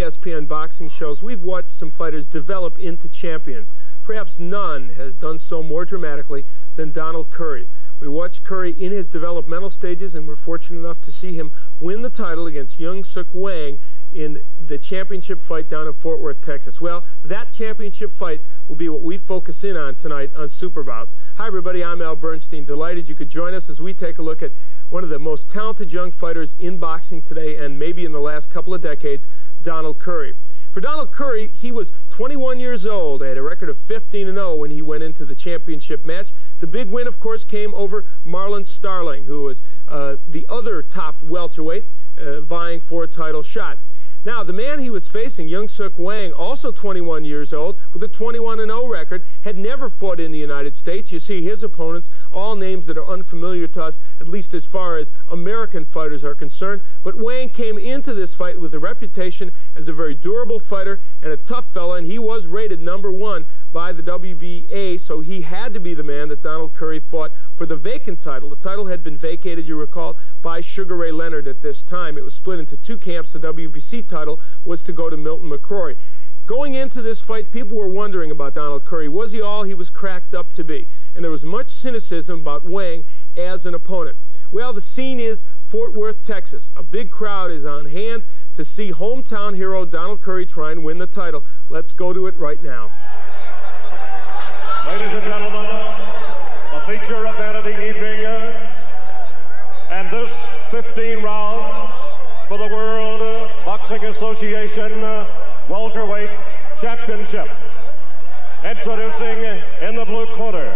ESPN boxing shows, we've watched some fighters develop into champions. Perhaps none has done so more dramatically than Donald Curry. We watched Curry in his developmental stages, and we're fortunate enough to see him win the title against Jun-Suk Hwang in the championship fight down in Fort Worth, Texas. Well, that championship fight will be what we focus in on tonight on Super Bouts. Hi, everybody. I'm Al Bernstein. Delighted you could join us as we take a look at one of the most talented young fighters in boxing today and maybe in the last couple of decades, Donald Curry. For Donald Curry, he was 21 years old, had a record of 15-0 when he went into the championship match. The big win, of course, came over Marlon Starling, who was the other top welterweight vying for a title shot. Now, the man he was facing, Jun-Suk Hwang, also 21 years old, with a 21-0 record, had never fought in the United States. You see his opponents, all names that are unfamiliar to us, at least as far as American fighters are concerned. But Hwang came into this fight with a reputation as a very durable fighter and a tough fella, and he was rated #1 by the WBA, so he had to be the man that Donald Curry fought for the vacant title. The title had been vacated, you recall, by Sugar Ray Leonard at this time. It was split into two camps. The WBC title was to go to Milton McCrory. Going into this fight, people were wondering about Donald Curry. Was he all he was cracked up to be? And there was much cynicism about Hwang as an opponent. Well, the scene is Fort Worth, Texas. A big crowd is on hand to see hometown hero Donald Curry try and win the title. Let's go to it right now. Ladies and gentlemen, the feature event of the evening, and this 15 rounds for the World Boxing Association Welterweight Championship. Introducing in the blue corner,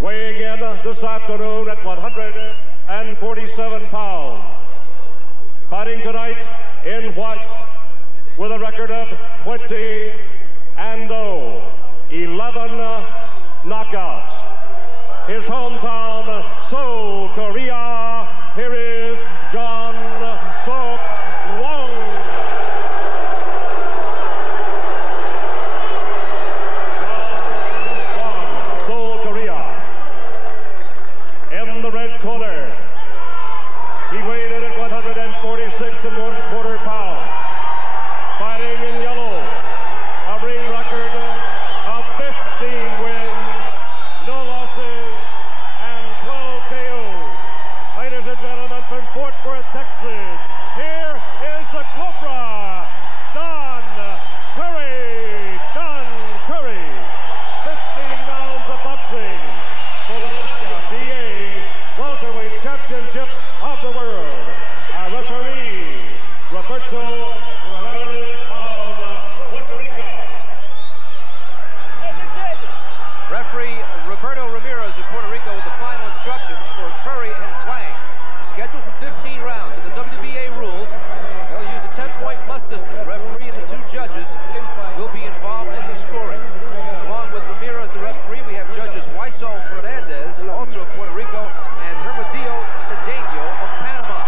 weighing in this afternoon at 147 pounds. Fighting tonight in white with a record of 20-0, 11 knockouts. His hometown, Seoul, Korea. Here is Jun-Suk Hwang. Jun-Suk Hwang, Seoul, Korea. In the red corner, he weighed in at 146 1/4 pounds. Fighting in yellow, a ring record of 15 wins, no losses, and 12 KOs. Ladies and gentlemen, from Fort Worth, Texas, here is the Cobra, Don Curry. Don Curry, 15 rounds of boxing for the WBA Welterweight Championship of the World. Our referee, Roberto Ramirez of Puerto Rico. Referee Roberto Ramirez of Puerto Rico with the final instructions for Curry and Hwang. Scheduled for 15 rounds. In the WBA rules, they'll use a 10-point must system. The referee and the two judges will be involved in the scoring. Along with Ramirez, the referee, we have judges Weissel Fernandez, also of Puerto Rico, and Hermodio Cedeno of Panama.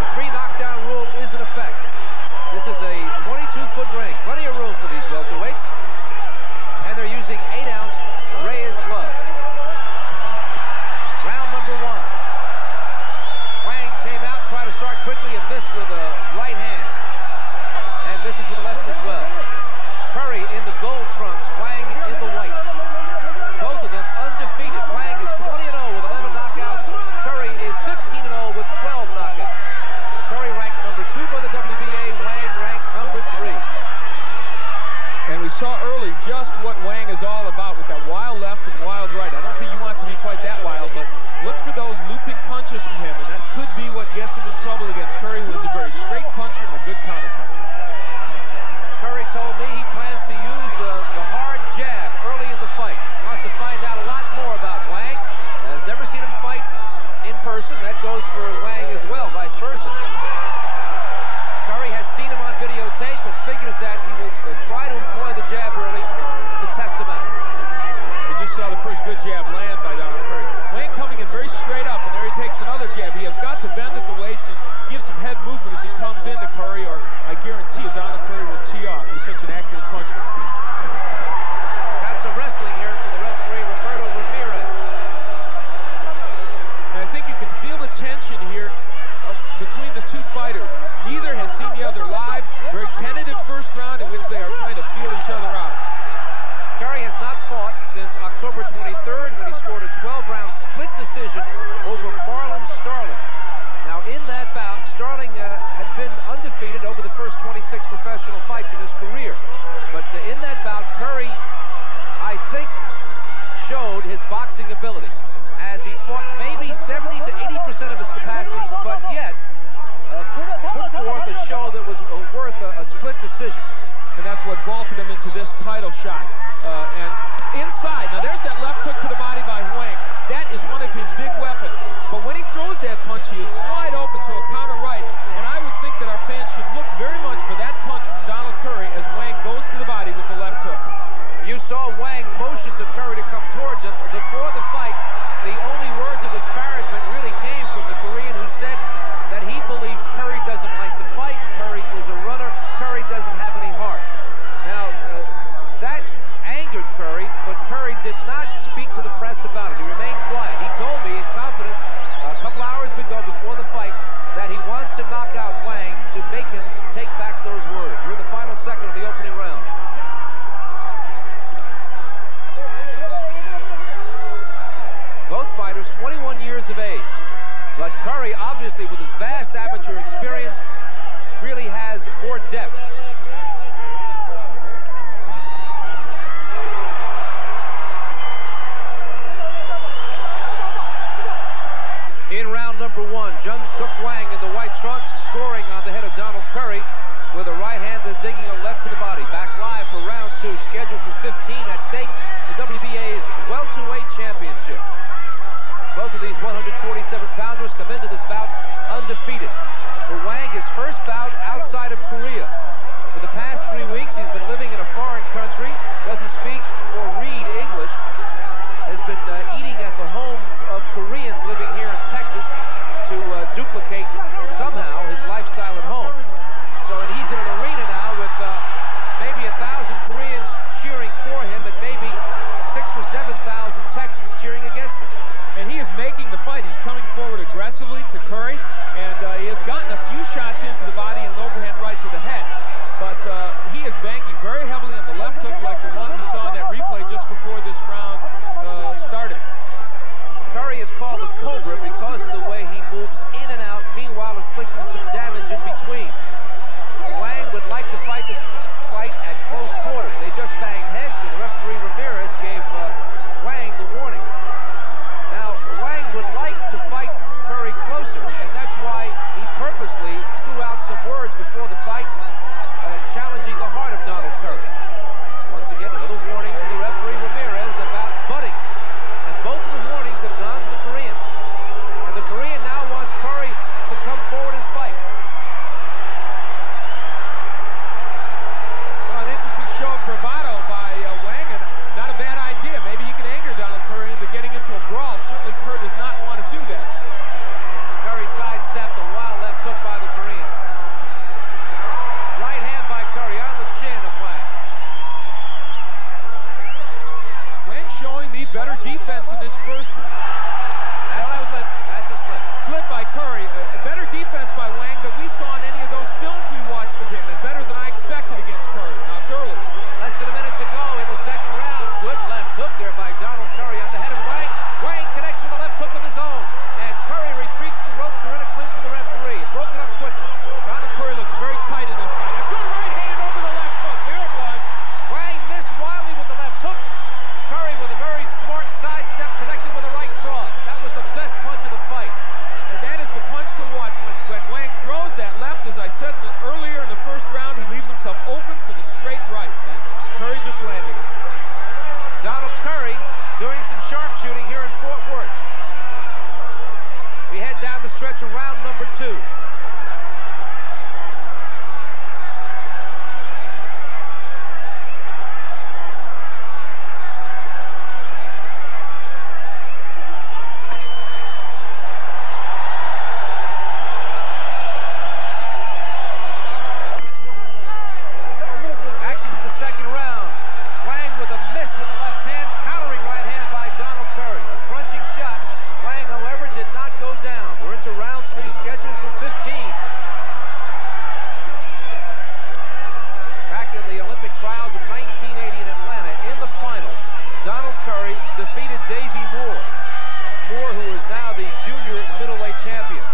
The 3 knockdown rule is in effect. This is a 22-foot ring. Plenty of room for these welterweights. And they're using 8-ounce raised gloves. Round number 1. Hwang came out, tried to start quickly and missed with a right hand. And misses with the left as well. Curry in the gold trunks, Hwang in the white. Both of them undefeated. Hwang is 20-0 with 11 knockouts. Curry is 15-0 with 12 knockouts. Curry ranked number 2 by the WBA, Hwang ranked number 3. And we saw early just what Hwang is all about with that wild left and wild right. I don't think he wants to be quite that wild, but look for those looping punches from him, and that could be what gets him in trouble against Curry, who is a very straight puncher and a good counter puncher. Curry told me he plans to use the hard jab early in the fight. He wants to find out a lot more about Hwang. Has never seen him fight in person. That goes for Hwang as well, vice versa. Curry has seen him on videotape and figures that he will try to employ the jab early to test him out. We just saw the first good jab land by Donald Curry. Hwang coming in very straight up, and there he takes another jab. He has got to bend at the waist and give some head movement as he comes into Curry, or I guarantee you Donald Curry will tee off. He's such an accurate puncher. Got some wrestling here for the referee, Roberto Ramirez. And I think you can feel the tension here between the two fighters. Neither has seen the other live. Very tentative first round in which they are trying to feel each other out. Curry has not fought since October 23rd when he scored a 12-round split decision over Marlon Starling. Now, in that bout, Starling had been undefeated over the first 26 professional fights in his career. But in that bout, Curry, I think, showed his boxing ability as he fought maybe 70 to 80% of his capacity, but yet put forth a show that was worth a split decision. And that's what vaulted him into this title shot. And inside, now there's that left hook to the body by Hwang. That is one of his big weapons. But when he throws that punch, he is wide open to a counter right. And I would think that our fans should look very much for that punch from Donald Curry as Hwang goes to the body with the left hook. You saw Hwang motion to Curry to come towards him. Before the fight, the only words of disparagement really came from the Korean, who said that he believes Curry doesn't like to fight. Curry is a runner. Curry doesn't have any heart. Now, that angered Curry, but Curry did not speak to the press about it. He remained quiet. He told me in confidence a couple hours ago before the fight that he wants to knock out Hwang to make him take back those words. We're in the final second of the opening round. Both fighters 21 years of age. But Curry, obviously, with his vast amateur experience, really has more depth. In round number one, Jun-Suk Hwang in the white trunks scoring on the head of Donald Curry with a right hand and digging a left to the body. Back live for round two, scheduled for 15 at stake, the WBA's welterweight championship. Both of these 147-pounders come into this bout undefeated. For Hwang, his first bout outside of Korea. For the past 3 weeks, he's been living in a foreign country, doesn't speak or read English, has been eating at the homes of Koreans living here in Texas to duplicate somehow his lifestyle at home. So he's in an arena now with maybe 1,000 Koreans cheering for him and maybe 6,000 or 7,000 Texans cheering against him. And he is making the fight. He's coming forward aggressively to Curry, and he has gotten a few shots into the body and an overhand right to the head. But he is banking very heavily on the left hook like the one we saw in that replay just before this round started. Curry is called the Cobra because of the way he moves in and out, meanwhile inflicting some damage in between. Hwang would like to fight this fight at close quarters. They just banged heads, and the referee Ramirez gave Hwang the warning. Now, Hwang would like to fight Curry closer, and that's why he purposely threw out some words before the fight, challenging the heart of Donald Curry. Once again, a little warning from the referee Ramirez about butting, and both of the warnings have gone to the Korean. And the Korean now wants Curry to come forward and fight. Well, an interesting show of bravado by Hwang, and not a bad idea. Maybe he can anger Donald Curry into getting into a brawl. Certainly Curry does not want to do that. Curry sidestepped a wild left hook by the Korean. Right hand by Curry on the chin of Hwang. Hwang showing me better defense in this first. That's a slip. Slip by Curry. A better defense by Hwang than we saw in any of those films we watched of him, and better than I expected against Curry. Now it's early. Less than a minute to go in the second round. Good left hook there by Donald Curry on the head of Hwang. Hwang connects with a left hook of his own, and Curry retreats the rope. They're in a clinch with the referee. It broke it up quickly. Donald Curry looks very tight in this fight. A good right hand over the left hook. There it was. Hwang missed wildly with the left hook. Curry with a very smart sidestep connected with a right cross. That was the best punch of the fight. And that is the punch to watch. When Hwang throws that left, as I said earlier in the first round, he leaves himself open for the straight right. And Curry just landed it. Donald Curry doing some sharpshooting here in Fort Worth. We head down the stretch of round number two. Action in the second round. Hwang with a miss with the left hand, countering right hand by Donald Curry. A crunching shot. Hwang, however, did not go down. We're into round three, scheduled for 15 Davey Moore. Moore, who is now the junior middleweight champion.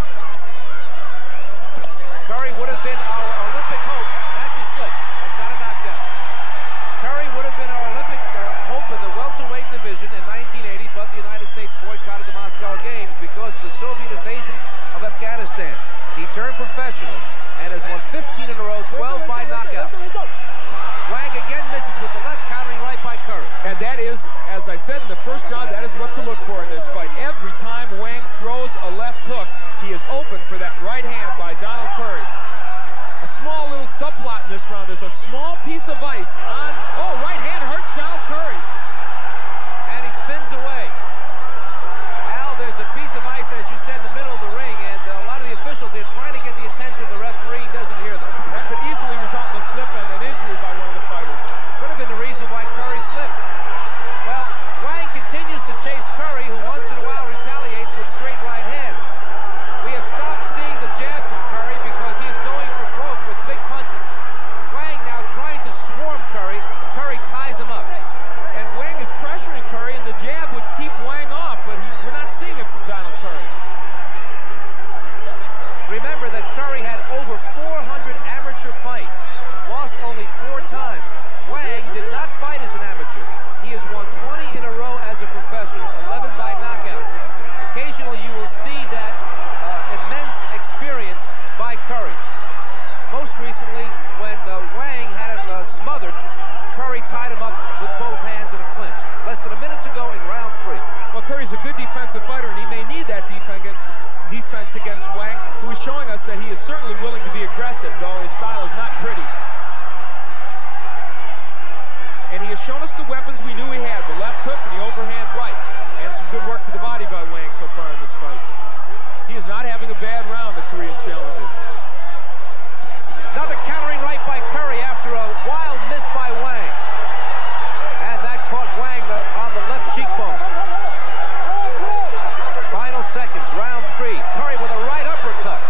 Curry would have been our Olympic hope. That's a slip. That's not a knockdown. Curry would have been our Olympic hope in the welterweight division in 1980, but the United States boycotted the Moscow Games because of the Soviet invasion of Afghanistan. He turned professional and has won 15 in a row, 12 by knockout. Hwang again misses with the left, countering right by Curry. And that is, as I said in the first round, that is what to look for in this fight. Every time Hwang throws a left hook, he is open for that right hand by Donald Curry. A small little subplot in this round. There's a small piece of ice on, oh, right hand hurts Donald Curry. And he spins away. Al, there's a piece of ice, as you said, in the middle of the ring, and a lot of the officials, they're trying to get the attention of the referee. He doesn't hear them. That could easily result in a slip and an injury by one of the fighters. Could have been the reason why Curry slipped. Well, Hwang continues to chase Curry, who once in a while retaliates with straight right hands. We have stopped seeing the jab from Curry because he is going for broke with big punches. Hwang now trying to swarm Curry. Curry ties him up. And Hwang is pressuring Curry, and the jab would keep Hwang off, but we're not seeing it from Donald Curry. Remember that Curry had over 400 amateur fights, lost only 4 times. Hwang did not fight as an amateur. He has won 20 in a row as a professional, 11 by knockouts. Occasionally you will see that immense experience by Curry. Most recently, when Hwang had him smothered, Curry tied him up with both hands in a clinch. Less than a minute to go in round 3. Well, Curry's a good defensive fighter, and he may need that defense against Hwang, who is showing us that he is certainly willing to be aggressive, though his style is not pretty. And he has shown us the weapons we knew he had, the left hook and the overhand right, and some good work to the body by Hwang so far in this fight. He is not having a bad round, the Korean challenger. Another countering right by Curry after a wild miss by Hwang. And that caught Hwang on the left cheekbone. Final seconds, round 3. Curry with a right uppercut.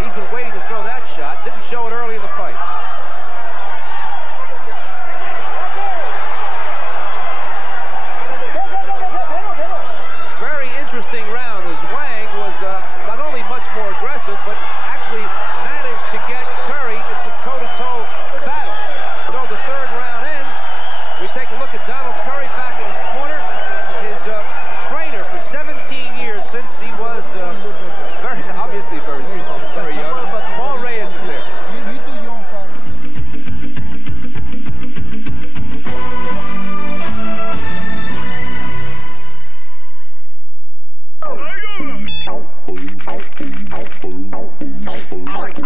He's been waiting to throw that shot. Didn't show it early in the fight. Very interesting round as Hwang was not only much more aggressive, but actually managed to get Curry in some toe-to-toe battle. So the 3rd round ends. We take a look at Donald Curry back in his corner. His trainer for 17 years since he was obviously very small, very young. Paul Reyes is there. You do your own fighting. Okay. Nice birdie. All right.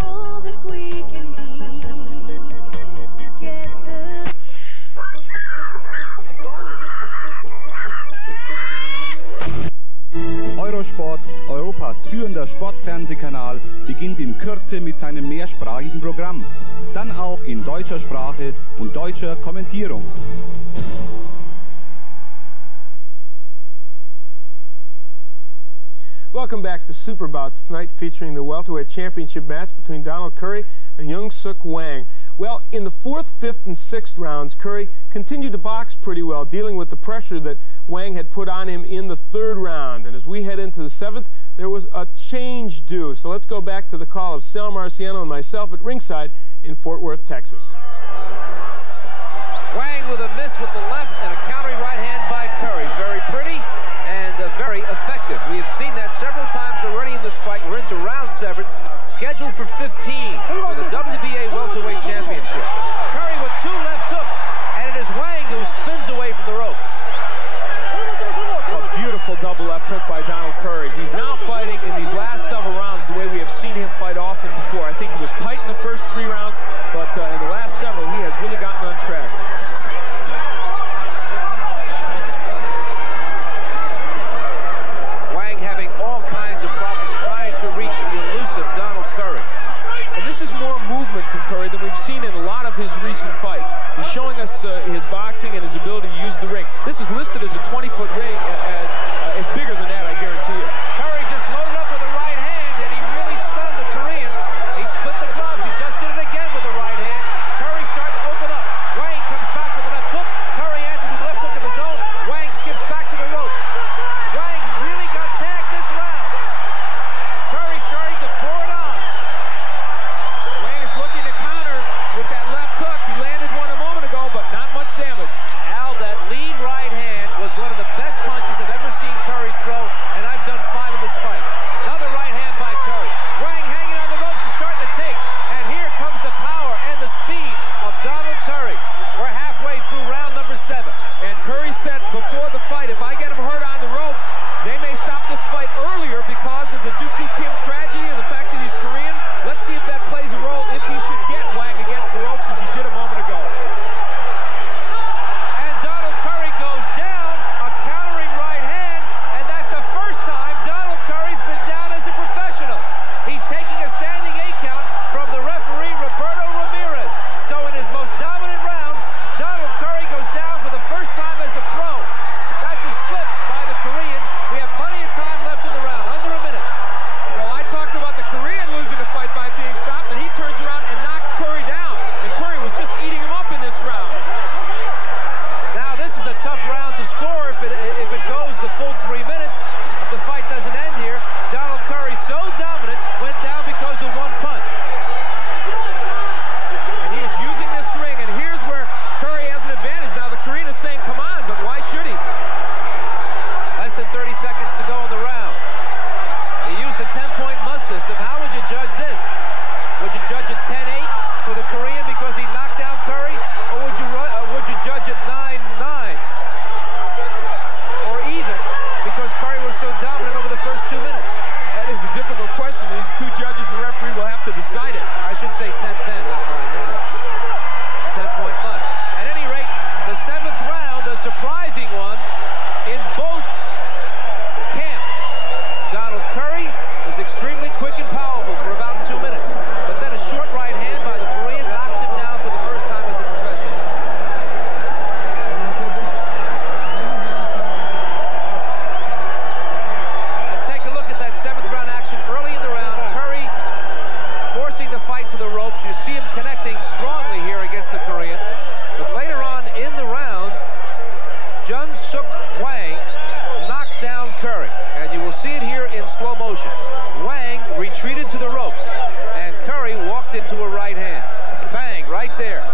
All that we can be together. Eurosport, Europas führender Sportfernsehkanal, beginnt in Kürze mit seinem mehrsprachigen Programm. Dann auch in deutscher Sprache und deutscher Kommentierung. Welcome back to Super Bouts tonight, featuring the welterweight championship match between Donald Curry and Jun-Suk Hwang. Well, in the 4th, 5th, and 6th rounds, Curry continued to box pretty well, dealing with the pressure that Hwang had put on him in the 3rd round. And as we head into the 7th, there was a change due. So let's go back to the call of Sal Marciano and myself at ringside in Fort Worth, Texas. Hwang with a miss with the left and a countering right hand by Curry. Very pretty and very effective. We have seen that several times already in this fight. We're into round 7, scheduled for 15 for the WBA welterweight championship. Curry with 2 left hooks, and it is Hwang who spins away from the ropes. A beautiful double left hook by Donald Curry. He's now fighting in these last several rounds the way we have seen him fight often think he was tight in the first 3 rounds, but in the last several, he has really gotten on track. Hwang having all kinds of problems trying to reach the elusive Donald Curry. And this is more movement from Curry than we've seen in a lot of his recent fights. He's showing us his boxing and his ability to use the ring. This is listed as a 20-foot ring, and it's bigger than that, I guarantee you. Curry just loaded up with a right hand, and he really stunned the Korean. He split the gloves. He just did it again with the right hand. Curry's starting to open up. Hwang comes back with a left hook. Curry answers with a left hook of his own. Hwang skips back to the ropes. Hwang really got tagged this round. Curry starting to pour it on. Hwang is looking to counter with that left hook. He landed one a moment ago, but not much damage. Al, that lead right hand was one of the best punches I've ever seen Curry throw, and I've done 5 of his fights. Another right hand by Curry. Hwang hanging on the ropes is starting to take, and here comes the power and the speed of Donald Curry. We're halfway through round number 7. And Curry said before the fight, if I get him hurt on the ropes, they may stop this fight earlier because of the Jun-Suk Kim tragedy and the fact that he's Korean. Let's see if that plays a role if he should get Hwang against the ropes as he did a moment ago. And Donald Curry goes down, a countering right hand, and that's the first time Donald Curry's been down as a professional. He's taking a standing 8 count from the referee, Roberto Ramirez. So in his most dominant round, Donald Curry goes down for the first time as a pro. That's a slip by the Korean. We have plenty of time left in the round, under a minute. Well, I talked about the Korean losing the fight by being stopped, and he turns around and knocks Curry down. And Curry was just eating him up in this round. Now this is a tough round to score if it goes the full 3 minutes. If the fight doesn't end here, Donald Curry, so dominant, went down because of 1 punch. And he is using this ring, and here's where Curry has an advantage. Now the Korean is saying, come on, but why should he? Less than 30 seconds to go in the round. He used the 10-point must system. How would you judge this? Would you judge it 10-8 for the Korean because he knocked down Curry? Or would you judge it 9-9? Or even because Curry was so dominant over the first 2 minutes? That is a difficult question. These 2 judges and the referee will have to decide it. I should say 10-10, not 9-9. 10-point must. At any rate, the 7th round, a surprising one in both camps. Donald Curry was extremely quick and powerful for about 2 minutes, but then a short right hand by the Korean knocked him down for the first time as a professional. Let's take a look at that 7th round action. Early in the round, Curry forcing the fight to the ropes. You see him connecting strongly here against the Korean, but later on in the round, Jun-Suk Hwang knocked down Curry, and you will see it here in slow motion. Hwang retreated to the ropes, and Curry walked into a right hand. Bang, right there.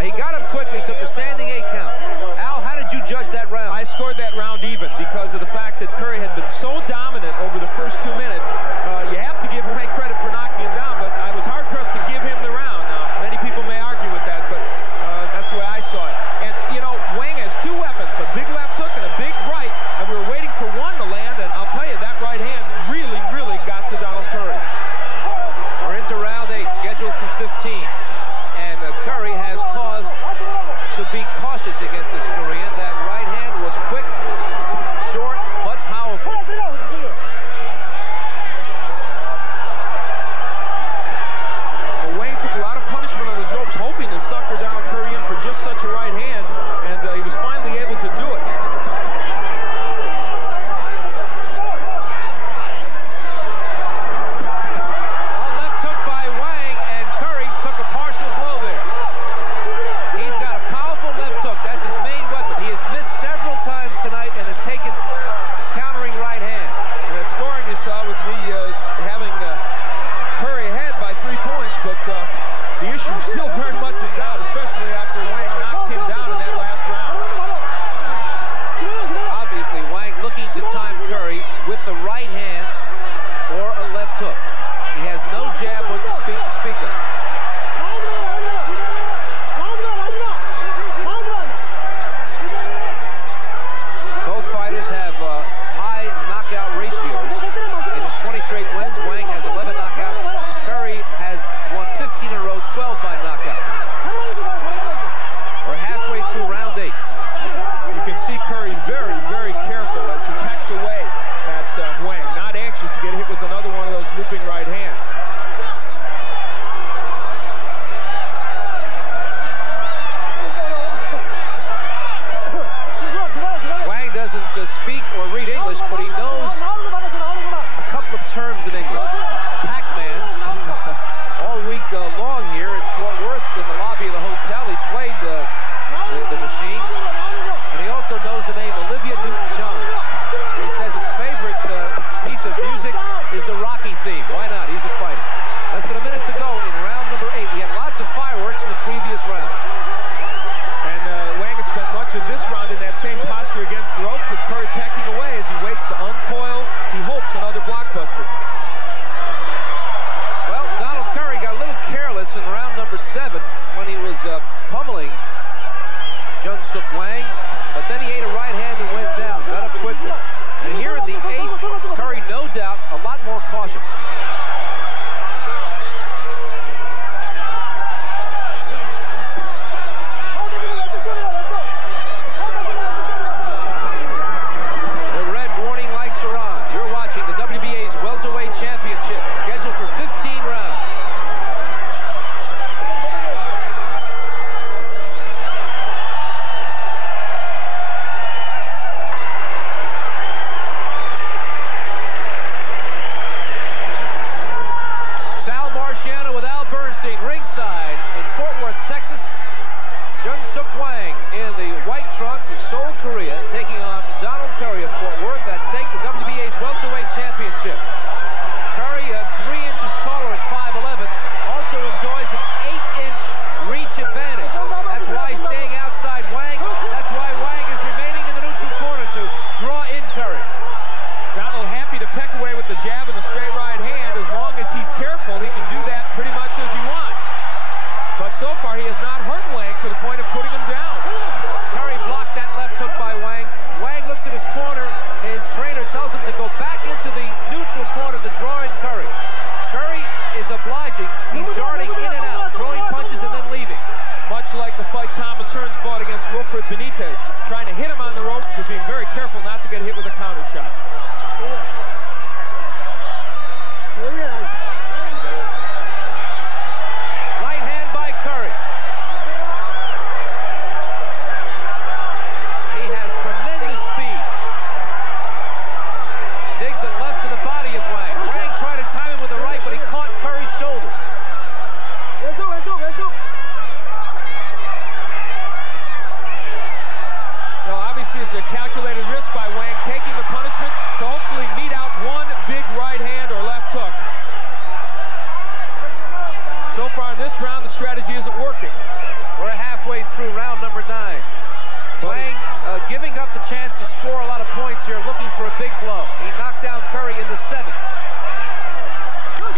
He got up quickly, took a standing 8 count. Al, how did you judge that round? I scored that round even because of the fact that Curry had been so dominant over the first 2 minutes. You have to give Hwang credit for knocking him down, but I was hard-pressed to give him the round. Now, many people may argue with that, but that's the way I saw it. And, you know, Hwang has 2 weapons, a big left hook and a big right, and we were waiting for one to land, and I'll tell you, that right hand really, really got to Donald Curry. We're into round 8, scheduled for 15. And Curry has cause to be cautious against this Korean. That right hand was quick, short, but powerful. Well, Hwang took a lot of punishment on his ropes, hoping to sucker down Curry in for just such a right hand, and he was finally able to do it. A left hook by Hwang, and Curry took a partial blow there. He's got a powerful left hook. That's his main weapon. He has missed several times tonight and has taken countering right hand. And that scoring you saw with me having Curry ahead by 3 points, but the issue is still very much in doubt, especially after Hwang knocked him down in that last round. Obviously, Hwang looking to time Curry with the right hand or a left hook. He has no jab or to speak of. Both fighters have high knockout ratios. In his 20 straight wins, Hwang has 11 knockouts. Curry has speak or read English, but he knows a couple of terms in English. Pac-Man. All week long here in Fort Worth in the lobby of the hotel, he played the machine. And he also knows the name Olivia Newton-John. He says his favorite piece of music is the Rocky theme. Why not? He's a fighter. Less than a minute to go in round number 8. We had lots of fireworks in the previous round. And Hwang has spent much of this round in that same posture against the ropes, with Curry pecking away as he waits to uncoil. He hopes another blockbuster. Well, Donald Curry got a little careless in round number 7 when he was pummeling Jun-Suk Hwang, but then he ate a right hand and went down, got up quickly. And here in the 8th, Curry, no doubt, a lot more cautious. The red warning lights are on. You're watching the WBA's welterweight championship, scheduled for 15 rounds. Ringside in Fort Worth, Texas. Jun-Suk Hwang in the white trunks of Seoul, Korea, taking on Donald Curry of Fort Worth. At stake, the WBA's welterweight championship. Curry, 3 inches taller at 5'11", also enjoys an 8-inch reach advantage. That's why he's staying outside Hwang. That's why Hwang is remaining in the neutral corner to draw in Curry. Donald happy to peck away with the jab and the straight right hand. As long as he's careful, he can do that pretty much as he wants. But so far, he has not hurt Hwang to the point of putting him down. Curry blocked that left hook by Hwang. Hwang looks at his corner. His trainer tells him to go back into the neutral corner to draw in Curry. Curry is obliging. He's darting in and out, throwing punches and then leaving. Much like the fight Thomas Hearns fought against Wilfred Benitez, trying to hit him on the ropes, but being very careful not to get hit with a counter shot. Right hand by Curry. He has tremendous speed. Digs it left to the body of Hwang. Hwang tried to time him with the right, but he caught Curry's shoulder. So obviously it's a calculated risk by Hwang, taking the punishment to hopefully mete out one big right hand or left hook. So far in this round, the strategy isn't working. We're halfway through round number 9. Hwang giving up the chance to score a lot of points here, looking for a big blow. He knocked down Curry in the 7th.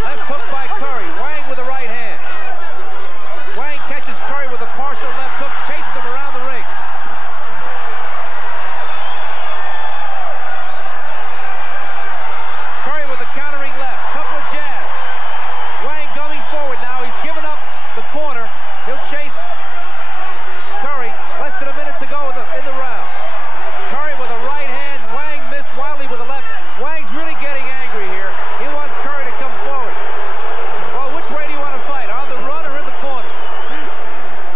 Left hook by Curry. Hwang with a right hand. Hwang catches Curry with a partial left hook, chases him around the ring. Curry with a countering left, couple of jabs. Hwang going forward now. He's given up the corner. He'll chase Curry. Less than a minute to go in the round. Curry with a right hand. Hwang missed wildly with a left. Hwang's really getting angry here. He wants Curry to come forward. Well, which way do you want to fight? On the run or in the corner?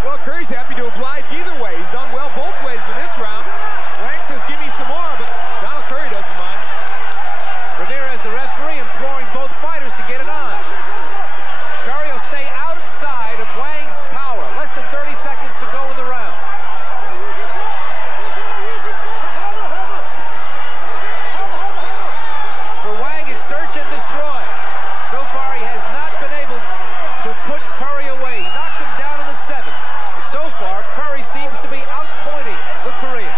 Well, Curry's happy to oblige either way. He's done well both ways in this round. Hwang says, give me some more, but Donald Curry doesn't mind. Ramirez, the referee, imploring both fighters to get it on. Curry will stay outside of Hwang's power. Less than 30 seconds to go in the round. For Hwang, it's search and destroy. So far, he has not been able to put Curry away. He knocked him down in the 7th. But so far, Curry seems to be outpointing the Korean.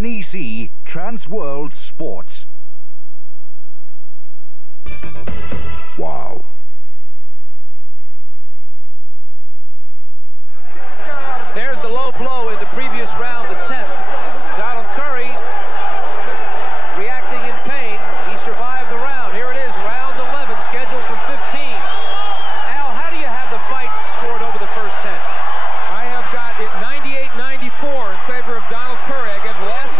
NEC Trans World Sports. Wow. There's the low blow in the previous round, the 10th. Donald Curry reacting in pain. He survived the round. Here it is, round 11, scheduled for 15. Al, how do you have the fight scored over the first 10? I have got it 98-94 in favor of Donald Curry. I gave the last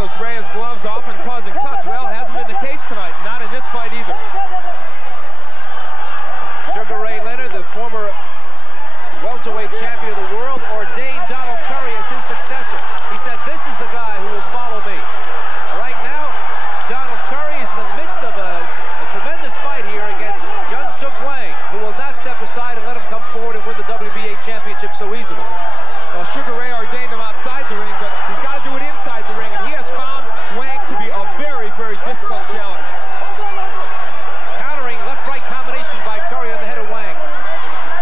those Reyes gloves off and causing cuts. Well, hasn't been the case tonight. Not in this fight either. Sugar Ray Leonard, the former welterweight champion of the world, ordained Donald Curry as his successor. He said, this is the guy who will follow me. Right now, Donald Curry is in the midst of a tremendous fight here against Jun-Suk Hwang, who will not step aside and let him come forward and win the WBA championship so easily. Well, Sugar Ray ordained him outside the ring, but he's got to do it inside the ring, and he has found Hwang to be a very, very difficult challenge. Countering left-right combination by Curry on the head of Hwang.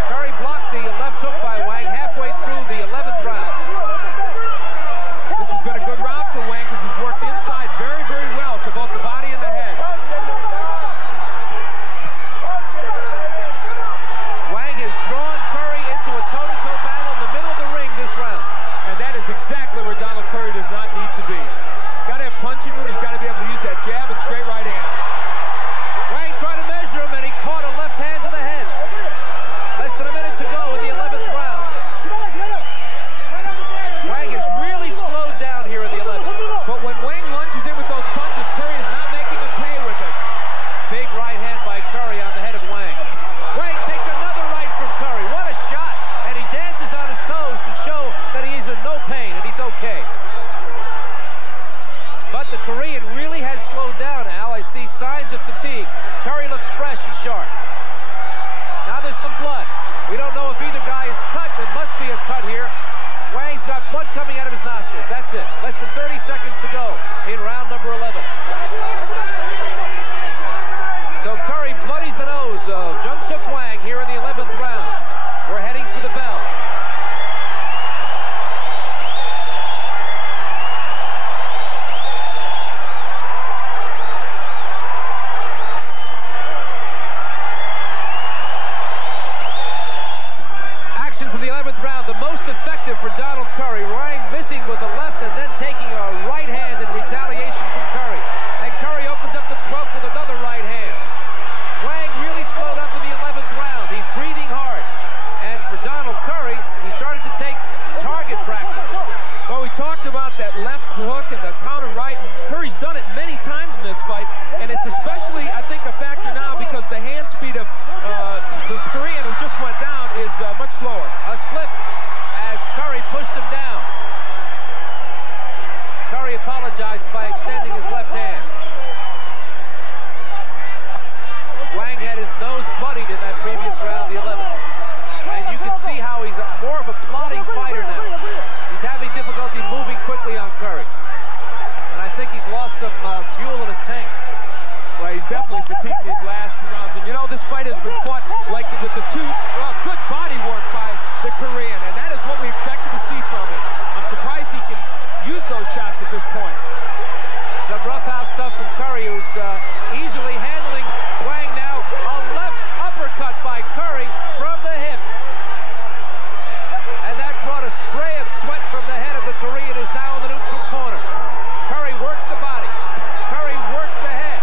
Curry blocked the left hook by Hwang halfway through the 11th round. This has been a good round for Hwang because he's worked inside very, very well to both the body and the head. Hwang has drawn Curry into a toe-to-toe battle in the middle of the ring this round. And that is exactly where Donald Curry does not need to be. Got to have punching room. He's got to be able to use that jab and straight right hand. Hwang tried to measure him, and he caught a left hand to the head. Less than a minute to go in the 11th round. Hwang has really slowed down here in the 11th. But when Hwang lunges in with those punches, Curry is not making him pay with it. Big right hand by Curry on the head of Hwang. Hwang takes another right from Curry. What a shot! And he dances on his toes to show that he is in no pain and he's okay. But the Korean really has slowed down, Al. I see signs of fatigue. Curry looks fresh and sharp. Now there's some blood. We don't know if either guy is cut. There must be a cut here. Hwang's got blood coming out of his nostrils. That's it. Less than 30 seconds to go in round number 11. So Curry bloodies the nose of Jun-Suk Hwang here in the 11th round. We're heading for the bell. Action from the 11th round, the most effective for Donald Curry. Hwang missing with the left and then taking a right hand in retaliation from Curry. And Curry opens up the 12th with another right hand. Hwang really slowed up in the 11th round. He's breathing hard. And for Donald Curry, he started to take target practice. Well, we talked about that left hook and the counter right. Curry's done it many times in this fight, and it's especially, I think, a factor now because the hand speed of the Korean who just went down is much slower. A slip as Curry pushed him down. Curry apologizes by extending his left hand. Hwang had his nose bloodied in that previous round, the 11th. And you can see how he's more of a plodding fighter now. He's having difficulty moving quickly on Curry. And I think he's lost some fuel in his tank. Well, he's definitely fatigued these last two rounds. And you know, this fight has been fought like with the two good body work by the Korean. And that is what we expected to see from him. I'm surprised he can use those shots at this point. Some roughhouse stuff from Curry, who's easily handling Hwang now. A left uppercut by Curry from the hip. And that brought a spray of sweat from the head of the Korean, who's now in the neutral corner. Curry works the body. Curry works the head.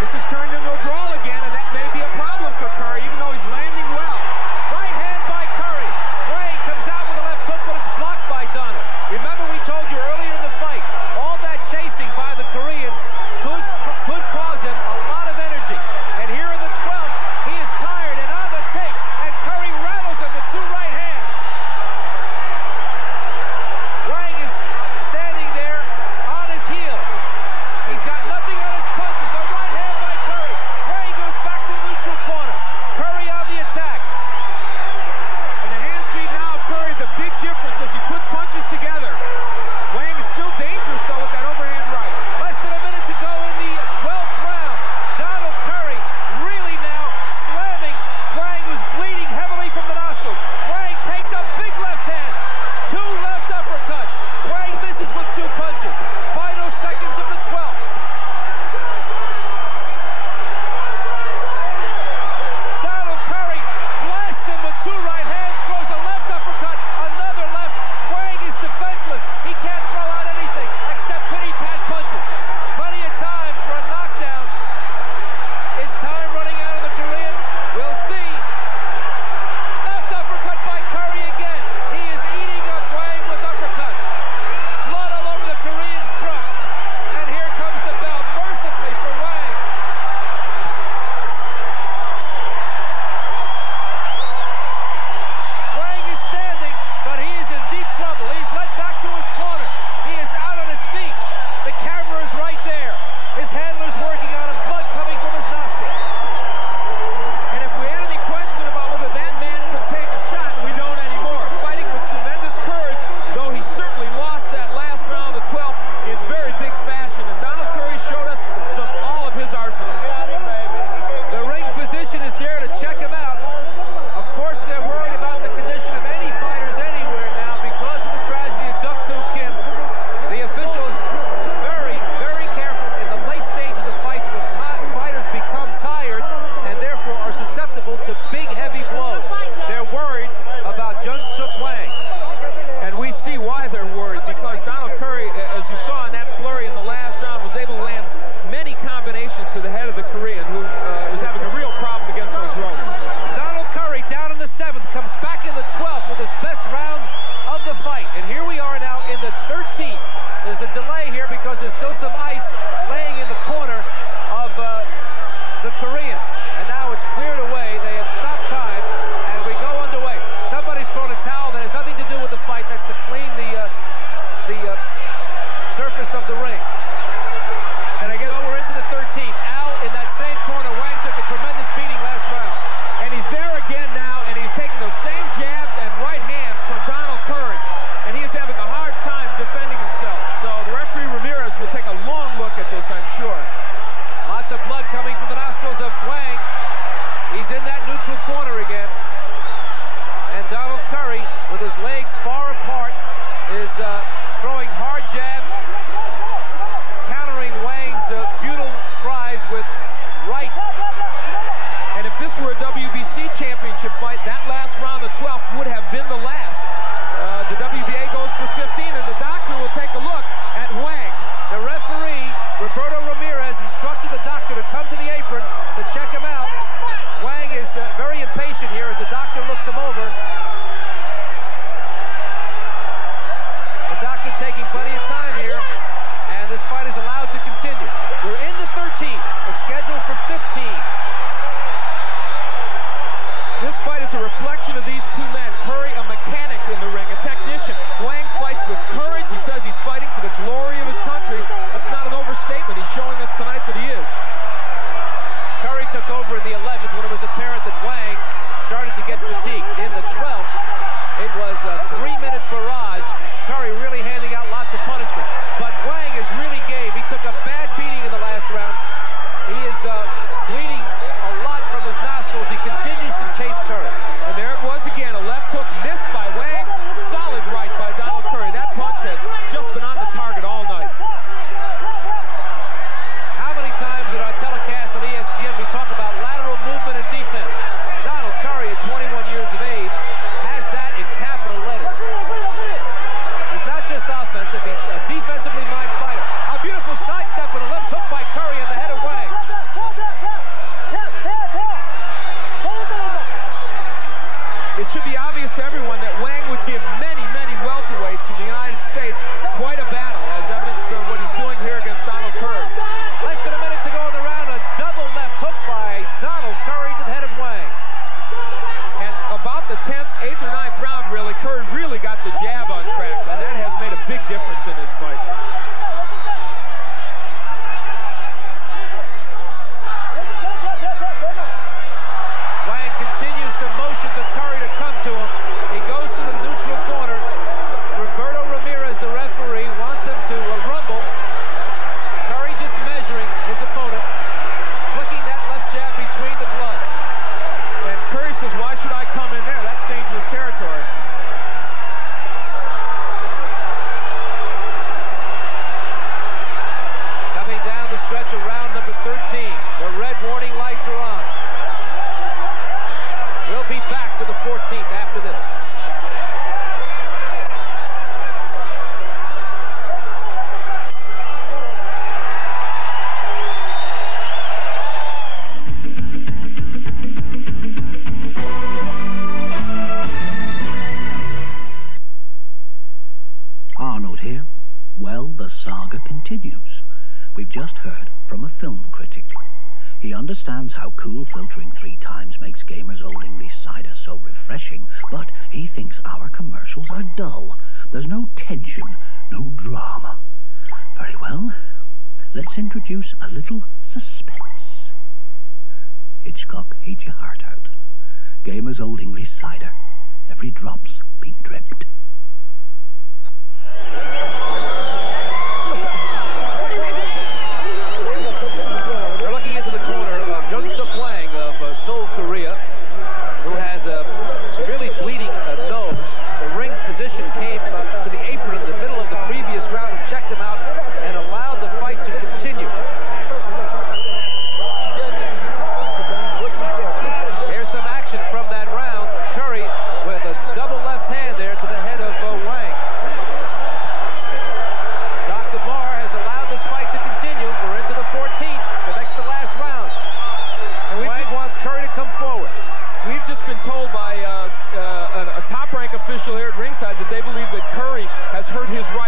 This has turned into a brawl again, and that may be a problem for Curry, even though he's landing well. Right hand by Curry. Hwang comes out with a left hook, but it's blocked by Donald. Remember we told you earlier in the fight, all that chasing by the Korean could cause him a lot of energy. And here in the 12th, he is tired and on the take, and Curry rattles him with two right hands. Hwang is standing there on his heels. He's got nothing on his punches. A right hand by Curry. Hwang goes back to the neutral corner. Curry on the attack. And the hand speed now of Curry, the big difference as he puts punches together. Hwang is still dangerous, though, with that overhand right. Less than a minute to go in the 12th round. Donald Curry really now slamming Hwang, who's bleeding heavily from the nostrils. Hwang takes a big left hand. Two left uppercuts. Hwang misses with two punches. Final seconds of the 12th. Donald Curry blasts him with two right hands, throws a left uppercut, another left. Hwang is defenseless. He can't throw out anything except pity-pat punches. Plenty of time for a knockdown. Is time running out of the Korean? We'll see. Left uppercut by Curry again. He is eating up Hwang with uppercuts. there's a delay here because there's still some ice laying in the corner of the Korean. And now it's cleared away. They have stopped time, and we go underway. Somebody's thrown a towel that has nothing to do with the fight. That's to clean the surface of the ring. And again, we're into the 13th. Al in that same corner. Hwang took a tremendous beating last round. And he's there again now, and he's taking those same jabs and right hands from Donald Curry. And he is having a hard time defending himself. So the referee Ramirez will take a long look at this, I'm sure. Lots of blood coming from the nostrils of Hwang. He's in that neutral corner again. And Donald Curry, with his legs far apart, is throwing hard jabs, countering Hwang's futile tries with rights. And if this were a WBC championship fight, that last round, the 12th, would have been the last. The WBA goes for 15, and the doctor will take a look at Hwang. The referee, Roberto Ramirez, instructed the doctor to come to the apron to check him out. Hwang is very impatient here as the doctor looks him over. The doctor taking plenty of time here, and this fight is allowed to continue. We're in the 13th. It's scheduled for 15. This fight is a reflection of these two men. Curry, a mechanic in the ring, a technician. Hwang fights with courage. He says he's fighting for the glory of his country. That's not an overstatement. He's showing us tonight that he is. Curry took over in the 11th when it was apparent that Hwang started to get fatigued. In the 12th, it was a 3-minute barrage. Curry really handing out lots of punishment. But Hwang is really game. He took a bad beating in the last round. He is bleeding a lot from his nostrils. He continues to chase Curry. And there it was again, a left hook missed by Hwang, solid right by Donald Curry. That punch has just been on the target all night. How many times in our telecast on ESPN we talk about lateral movement and defense? Donald Curry, at 21 years of age, has that in capital letters. He's not just offensive, he's a defensively minded fighter. A beautiful sidestep with a left hook by Curry on the head of Hwang. It should be obvious to everyone that Hwang would give many, many welterweights in the United States quite a battle, as evidence of what he's doing here against Donald Curry. Less than a minute to go in the round. A double left hook by Donald Curry to the head of Hwang. And about the 10th, 8th, or 9th round, really, Curry really got the jab on track, and that has made a big difference in this fight. Hwang continues to motion to Curry to come to him. He goes to the neutral corner. Roberto Ramirez, the referee, wants them to rumble. Curry just measuring his opponent, flicking that left jab between the gloves. And Curry says, why should I come in there? That's dangerous territory. Coming down the stretch of round number 13. The red warning lights are on. We'll be back for the 14th after this. Arnold here. Well, the saga continues. We've just heard from a film critic. He understands how cool filtering 3 times makes Gamers Old English cider so refreshing, but he thinks our commercials are dull. There's no tension, no drama. Very well, let's introduce a little suspense. Hitchcock, heat your heart out. Gamers Old English cider. Every drop's been dripped. They're looking into the corner of Jun-Suk Hwang of Seoul, Korea, who has a severely bleeding nose. The ring physician came to the apron in the middle of the previous round and checked him out and allowed the fight to continue. Here's some action from that round. Curry with a double left hand there to the head of Hwang.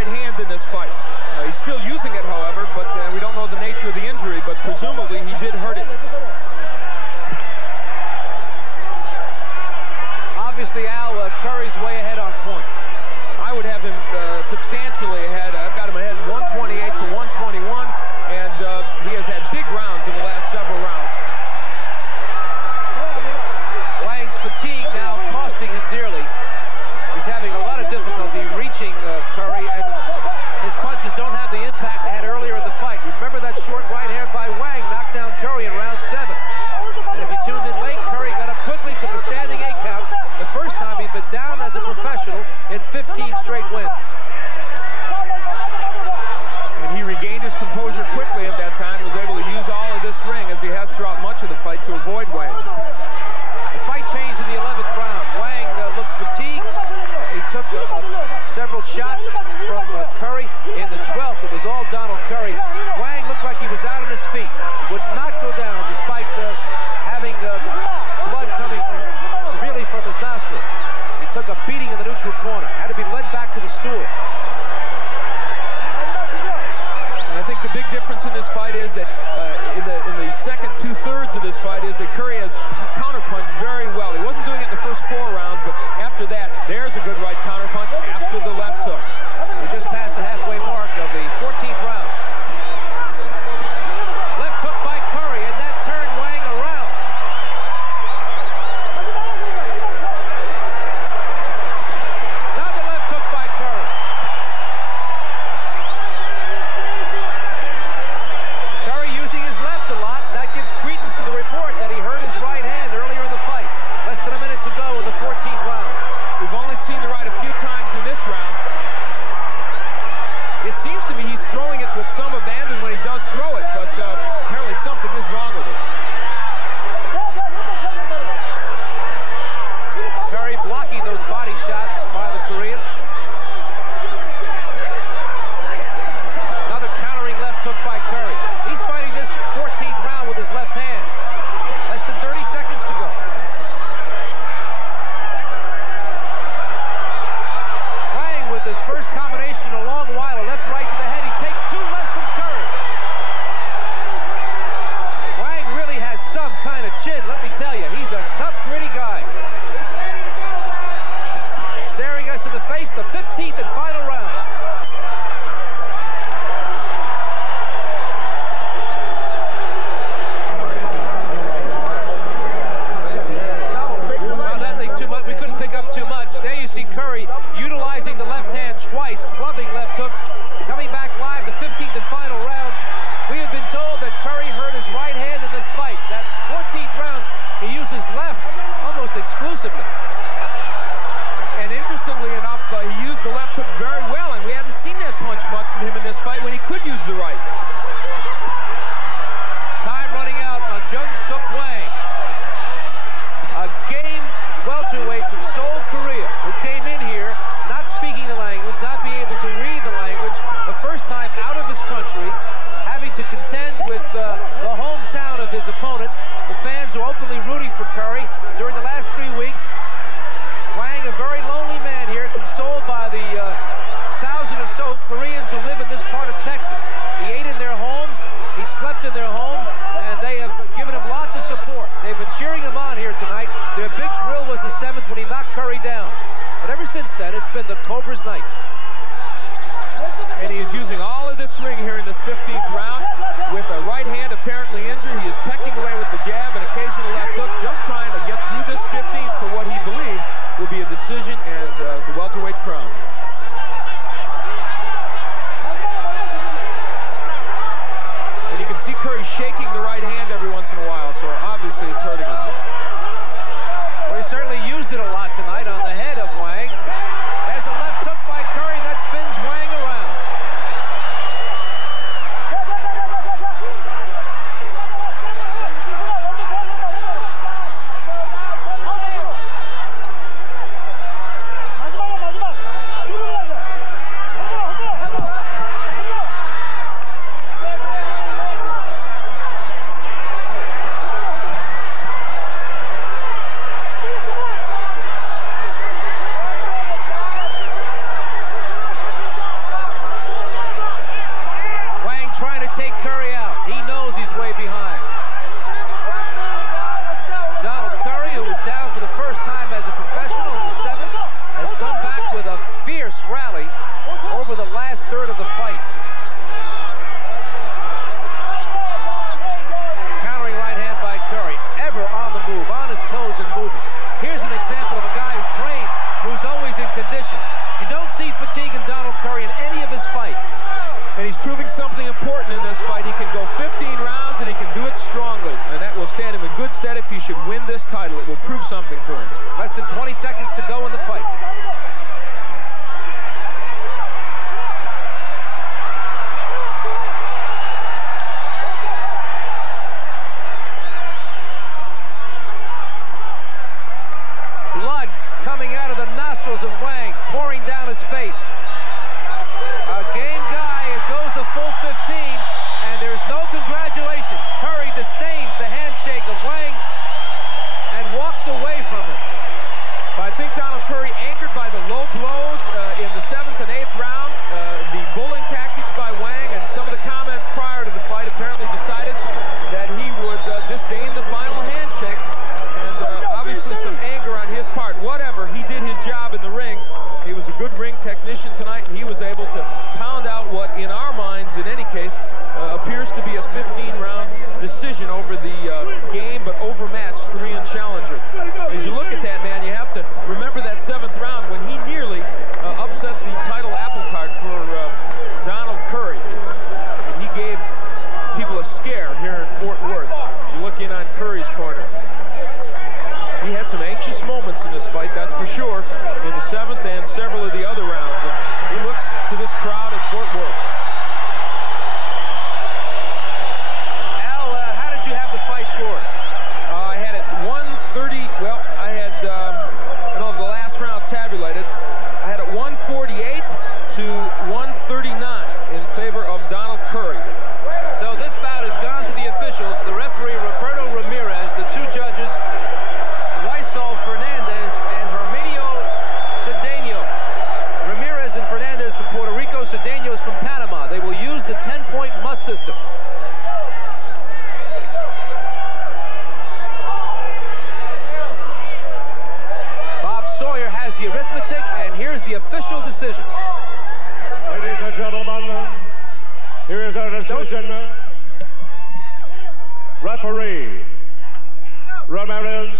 right hand in this fight. He's still using it, however, but we don't know the nature of the injury, but presumably he did hurt it. Obviously, Al, Curry's way ahead on points. I would have him substantially ahead. I've got him ahead 128 to 121, and he has had big rounds in the last several rounds. Hwang's fatigue now costing him dearly. He's having a lot of difficulty reaching Curry, and his punches don't have the impact they had earlier in the fight. Remember that short right hand by Hwang knocked down Curry in round 7. And if you tuned in late, Curry got up quickly, took a standing 8 count. The first time he'd been down as a professional in 15 straight wins. And he regained his composure quickly at that time, was able to use all of this ring as he has throughout much of the fight to avoid Hwang. The fight changed in the 11th round. Hwang looked fatigued. He took several shots from Curry. In the 12th, it was all Donald Curry. Hwang looked like he was out on his feet. Would not go down despite having blood coming severely from his nostril. He took a beating in the neutral corner. Had to be led back to the stool. And I think the big difference in this fight is that in the second 2/3 of this fight is that Curry has counterpunched very well. He wasn't doing it in the first 4 rounds, but after that, there's a good right counterpunch after the left hook. We just passed the halfway mark of the 14th round. Left hook by Curry, and that turned Hwang around. Now the left hook by Curry. Curry using his left a lot. That gives credence to the report that he hurt his right hand earlier in the fight. Less than a minute to go in the 14th round. We've only seen the right a few times in this round. It seems to me he's throwing it with some abandon when he does throw it, but apparently something is wrong with it. Curry blocking those body shots by the Korean. Another countering left hook by Curry. He's fighting this 14th round with his left hand. Less than 30 seconds to go. Hwang with his first combination in a long while. A left right to the head. He takes 2 lefts from Curry. Hwang really has some kind of chin, let me tell you. He's a tough, gritty guy. Staring us in the face, the 15th and final round. Well, nothing too much. We couldn't pick up too much. There you see Curry utilizing the left hand twice, clubbing left hooks. Coming back live, the 15th and final round. We have been told that Curry hurt his right hand in this fight. That 14th round, he used his left almost exclusively. And interestingly enough, he used the left hook very well, and we haven't seen that punch much from him in this fight when he could use the right. Time running out on Jun-Suk Hwang. A game welterweight from Seoul, Korea, who came in here not speaking the language, not being able to read the language, the first time out of his country, having to contend with the hometown of his opponent, the fans who are openly rooting for Curry during the last 3 weeks. Hwang, a very lonely man here, consoled by the 1,000 or so Koreans who live in this part of Texas. He ate in their homes, he slept in their homes, and they have given him lots of support. They've been cheering him on here tonight. Their big thrill was the 7th when he knocked Curry down. But ever since then, it's been the Cobra's night. And he is using all of this ring here in this 15th round with a right hand apparently injured. He is pecking away with the jab and occasional left hook, just trying to get through this 15th for what he believes will be a decision and the welterweight crown. And you can see Curry shaking the right hand every once in a while, so obviously it's hurting him. Well, he certainly used it a lot tonight on the head of Hwang. There's a left hook by Curry that spins Hwang around. should win this title. It will prove something to him. Less than 20 seconds to go in the fight. Blood coming out of the nostrils of Hwang, pouring down his face. A game guy, it goes the full 15, and there's no congratulations. Curry disdains the handshake of Hwang and walks away from him. But I think Donald Curry, angered by the low blows in the 7th and 8th round, the bullying tactics by Hwang, and some of the comments prior to the fight, apparently decided that he would disdain the final handshake. And obviously some anger on his part. Whatever, he did his job in the ring. He was a good ring technician tonight, and he was able to pound out what, in our minds, in any case, appears to be a 15-round decision over the game, but overmatched Korean challenger. As you look at that, man, you have to remember that 7th round when he nearly upset the title apple cart for Donald Curry. And he gave people a scare here in Fort Worth. As you look in on Curry's corner, he had some anxious moments in this fight, that's for sure, in the 7th and several of the other rounds. And he looks to this crowd at Fort Worth. Al, how did you have the fight scored? I had it 130, well, I had, I don't know, the last round tabulated. I had it 148 to 139 in favor of Donald Curry. So this bout has gone to the officials. The referee, Roberto Ramirez, the two judges, Fernandez and Herminio Cedeno. Ramirez and Fernandez from Puerto Rico, Cedeno is from Panama. They will use the 10-point must system. Bob Sawyer has the arithmetic, and here's the official decision. Ladies and gentlemen, here is our decision. Referee Ramirez,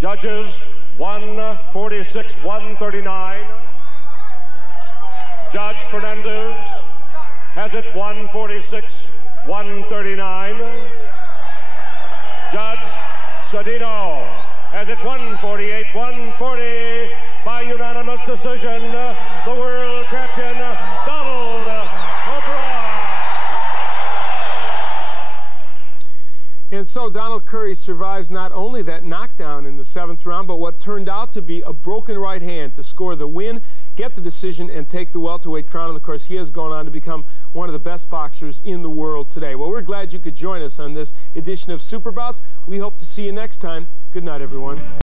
judges 146-139. Judge Fernandez has it 146-139. Judge Cedeno has it 148-140 by unanimous decision. The world champion, Donald Curry. And so Donald Curry survives not only that knockdown in the 7th round, but what turned out to be a broken right hand to score the win, get the decision, and take the welterweight crown. And of course, he has gone on to become one of the best boxers in the world today. Well, we're glad you could join us on this edition of Super Bouts. We hope to see you next time. Good night, everyone.